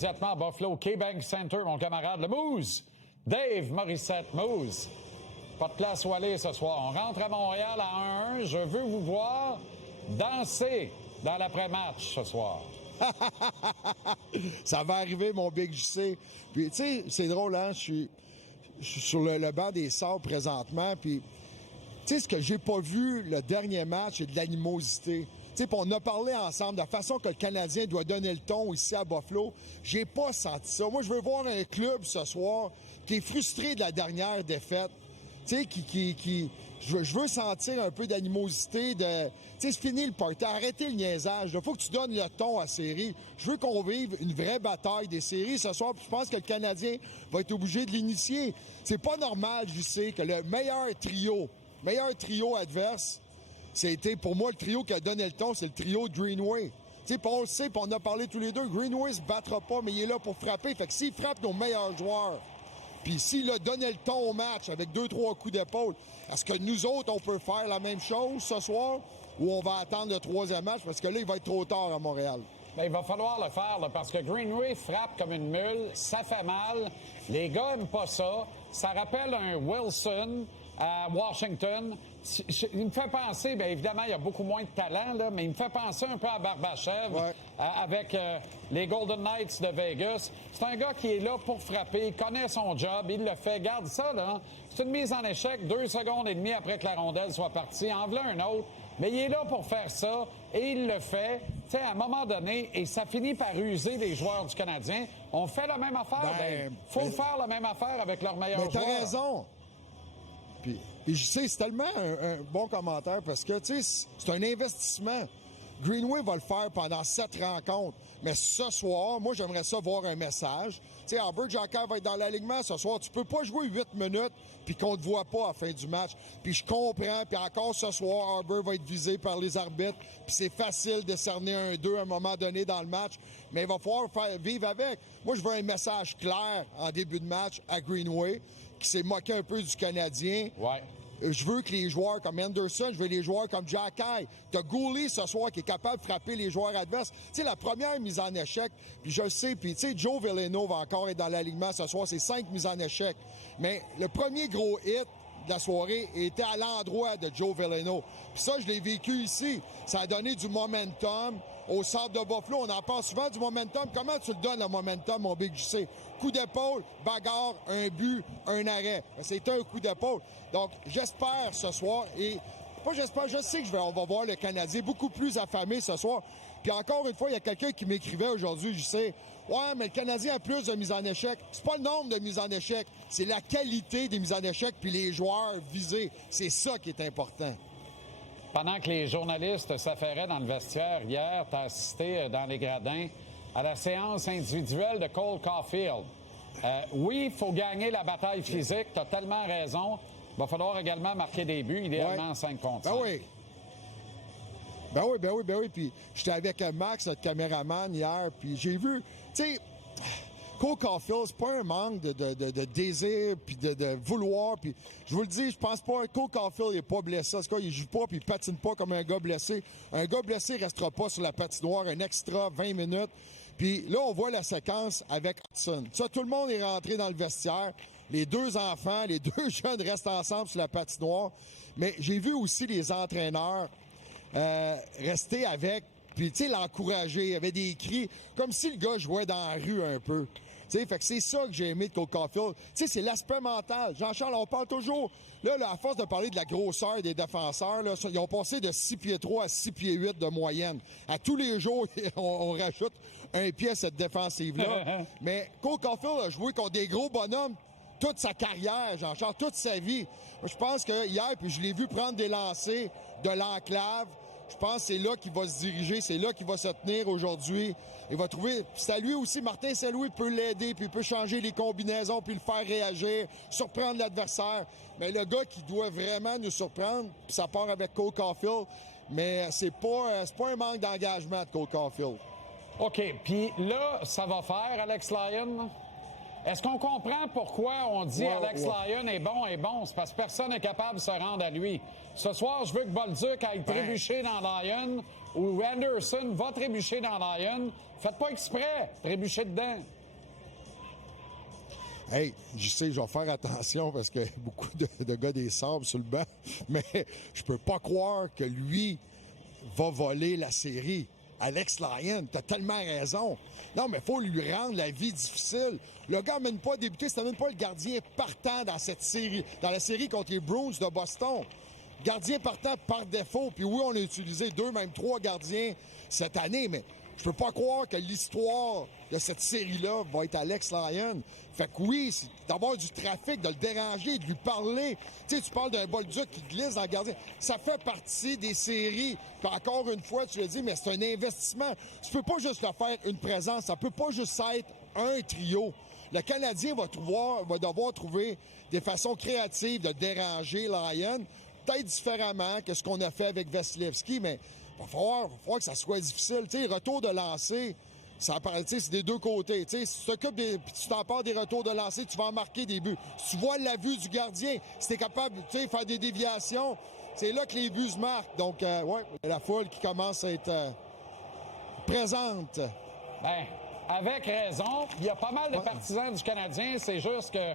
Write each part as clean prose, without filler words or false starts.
Immédiatement à Buffalo, K-Bank Center, mon camarade, le Moose, Dave Morissette. Moose, pas de place où aller ce soir. On rentre à Montréal à 1-1. Je veux vous voir danser dans l'après-match ce soir. Ça va arriver, mon Big JC. Puis, tu sais, c'est drôle, hein? Je suis sur le banc des Sabres présentement, puis, tu sais, ce que j'ai pas vu le dernier match, c'est de l'animosité. Tu sais, on a parlé ensemble de la façon que le Canadien doit donner le ton ici à Buffalo. J'ai pas senti ça. Moi, je veux voir un club ce soir qui est frustré de la dernière défaite. Tu sais, je veux sentir un peu d'animosité, tu sais, c'est fini le party, arrêtez le niaisage. Il faut que tu donnes le ton à la série. Je veux qu'on vive une vraie bataille des séries ce soir, puis je pense que le Canadien va être obligé de l'initier. C'est pas normal, je sais, que le meilleur trio adverse, c'était pour moi le trio qui a donné le ton, c'est le trio de Greenway. Tu sais, on le sait, puis on a parlé tous les deux, Greenway se battra pas, mais il est là pour frapper. Fait que s'il frappe nos meilleurs joueurs, puis s'il a donné le ton au match avec 2-3 coups d'épaule, est-ce que nous autres, on peut faire la même chose ce soir ou on va attendre le troisième match parce que là, il va être trop tard à Montréal? Bien, il va falloir le faire là, parce que Greenway frappe comme une mule, ça fait mal. Les gars n'aiment pas ça. Ça rappelle un Wilson à Washington. Il me fait penser, bien évidemment, il y a beaucoup moins de talent, là, mais il me fait penser un peu à Barbashev avec les Golden Knights de Vegas. C'est un gars qui est là pour frapper, il connaît son job, il le fait. Garde ça, là. C'est une mise en échec 2 secondes et demie après que la rondelle soit partie. En voilà un autre. Mais il est là pour faire ça et il le fait. Tu sais, à un moment donné, et ça finit par user les joueurs du Canadien. On fait la même affaire. Il faut faire la même affaire avec leurs meilleurs joueurs. Mais t'as raison. Puis je sais, c'est tellement un bon commentaire parce que, tu sais, c'est un investissement. Greenway va le faire pendant 7 rencontres. Mais ce soir, moi, j'aimerais ça voir un message. Tu sais, Albert Jacquard va être dans l'alignement ce soir. Tu peux pas jouer 8 minutes puis qu'on te voit pas à la fin du match. Puis je comprends. Puis encore ce soir, Arbor va être visé par les arbitres. Puis c'est facile de cerner un 2 à un moment donné dans le match. Mais il va falloir vivre avec. Moi, je veux un message clair en début de match à Greenway qui s'est moqué un peu du Canadien. Ouais. Je veux que les joueurs comme Anderson, je veux les joueurs comme Jack High. T'as Gouli ce soir qui est capable de frapper les joueurs adverses. Tu sais, la première mise en échec, puis je sais, puis tu sais, Joe Veleno va encore être dans l'alignement ce soir, c'est 5 mises en échec. Mais le premier gros hit de la soirée était à l'endroit de Joe Veleno. Puis ça, je l'ai vécu ici. Ça a donné du momentum au centre de Buffalo. On en parle souvent du momentum. Comment tu le donnes, le momentum, mon Big JC? Coup d'épaule, bagarre, un but, un arrêt. C'est un coup d'épaule. Donc, j'espère ce soir, et pas j'espère, je sais on va voir le Canadien beaucoup plus affamé ce soir. Puis encore une fois, il y a quelqu'un qui m'écrivait aujourd'hui, je sais, ouais, mais le Canadien a plus de mises en échec. C'est pas le nombre de mises en échec, c'est la qualité des mises en échec puis les joueurs visés. C'est ça qui est important. Pendant que les journalistes s'affairaient dans le vestiaire hier, tu as assisté dans les gradins à la séance individuelle de Cole Caulfield. Oui, il faut gagner la bataille physique, tu as tellement raison. Il va falloir également marquer des buts, idéalement en 5 contre 5. Ben oui. Puis j'étais avec Max, notre caméraman, hier, puis j'ai vu, tu sais, Cole Caulfield, c'est pas un manque de désir puis de vouloir. Puis je vous le dis, je pense pas, Cole Caulfield, il est pas blessé. En tout cas, il joue pas puis il patine pas comme un gars blessé. Un gars blessé restera pas sur la patinoire un extra 20 minutes. Puis là, on voit la séquence avec Hudson. Ça, tout le monde est rentré dans le vestiaire. Les 2 enfants, les 2 jeunes restent ensemble sur la patinoire. Mais j'ai vu aussi les entraîneurs rester avec, puis tu sais, l'encourager. Il y avait des cris, comme si le gars jouait dans la rue un peu. Tu sais, fait que c'est ça que j'ai aimé de Cole Caulfield. Tu sais, c'est l'aspect mental. Jean-Charles, on parle toujours, là, à force de parler de la grosseur des défenseurs, là, ils ont passé de 6 pieds 3 à 6 pieds 8 de moyenne. À tous les jours, on rajoute un pied à cette défensive-là. Mais Cole Caulfield a joué contre des gros bonhommes toute sa carrière, Jean-Charles, toute sa vie. Je pense que hier, puis je l'ai vu prendre des lancers de l'enclave. Je pense que c'est là qu'il va se diriger, c'est là qu'il va se tenir aujourd'hui. Il va trouver... C'est à lui aussi, Martin Saint-Louis peut l'aider, puis il peut changer les combinaisons, puis le faire réagir, surprendre l'adversaire. Mais le gars qui doit vraiment nous surprendre, puis ça part avec Cole Caulfield, mais c'est pas un manque d'engagement de Cole Caulfield. OK, puis là, ça va faire, Alex Lyon? est-ce qu'on comprend pourquoi on dit Alex Lyon est bon? C'est parce que personne n'est capable de se rendre à lui. Ce soir, je veux que Bolduc aille trébucher dans Lyon ou Anderson va trébucher dans Lyon. Faites pas exprès, trébucher dedans. Hey, je sais, je vais faire attention parce qu'il y a beaucoup de gars des Sabres sur le banc, mais je peux pas croire que lui va voler la série. Alex Lyon, t'as tellement raison. Non, mais il faut lui rendre la vie difficile. Le gars n'a même pas débuté, c'était même pas le gardien partant dans cette série, dans la série contre les Bruins de Boston. Gardien partant par défaut, puis oui, on a utilisé 2, même 3 gardiens cette année, mais je peux pas croire que l'histoire de cette série-là va être Alex Lyon. Fait que oui, c'est d'avoir du trafic, de le déranger, de lui parler. Tu sais, tu parles d'un Bolduc qui glisse dans le gardien. Ça fait partie des séries. Puis encore une fois, tu le dis, mais c'est un investissement. Tu peux pas juste le faire une présence. Ça peut pas juste être un trio. Le Canadien va devoir trouver des façons créatives de déranger Lyon, peut-être différemment que ce qu'on a fait avec Vasilevski, mais il va falloir que ça soit difficile. Tu sais, retour de lancer, c'est des deux côtés. Tu sais, si tu t'occupes puis tu t'emportes des retours de lancer, tu vas en marquer des buts. Si tu vois la vue du gardien, si tu es capable de faire des déviations, c'est là que les buts se marquent. Donc, la foule qui commence à être présente. Bien, avec raison. Il y a pas mal de partisans du Canadien. C'est juste que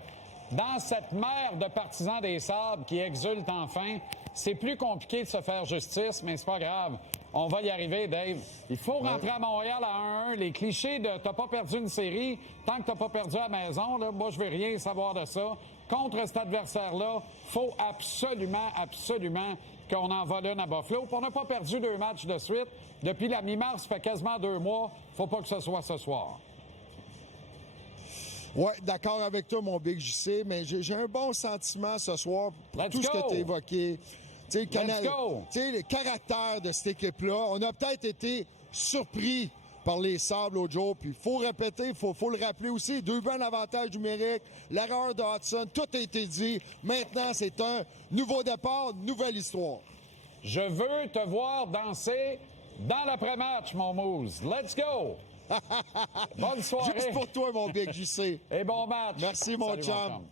dans cette mer de partisans des Sabres qui exultent enfin, c'est plus compliqué de se faire justice, mais c'est pas grave. On va y arriver, Dave. Il faut rentrer à Montréal à 1-1. Les clichés de « t'as pas perdu une série », tant que t'as pas perdu à la maison, là, moi, je veux rien savoir de ça. Contre cet adversaire-là, faut absolument qu'on en vole une à Buffalo. Puis on n'a pas perdu 2 matchs de suite. Depuis la mi-mars, ça fait quasiment 2 mois. Faut pas que ce soit ce soir. Oui, d'accord avec toi, mon Big JC, mais j'ai un bon sentiment ce soir pour tout ce que tu as évoqué. Tu sais, le caractère de cette équipe-là, on a peut-être été surpris par les Sabres l'autre jour, puis il faut répéter, il faut le rappeler aussi, 2 buts en avantage numérique, l'erreur de Hudson, tout a été dit. Maintenant, c'est un nouveau départ, nouvelle histoire. Je veux te voir danser dans l'après-match, mon Moose. Let's go! Bonne soirée! Juste pour toi, mon Big JC. Et bon match! Merci, mon Salut, chum. Mon chum.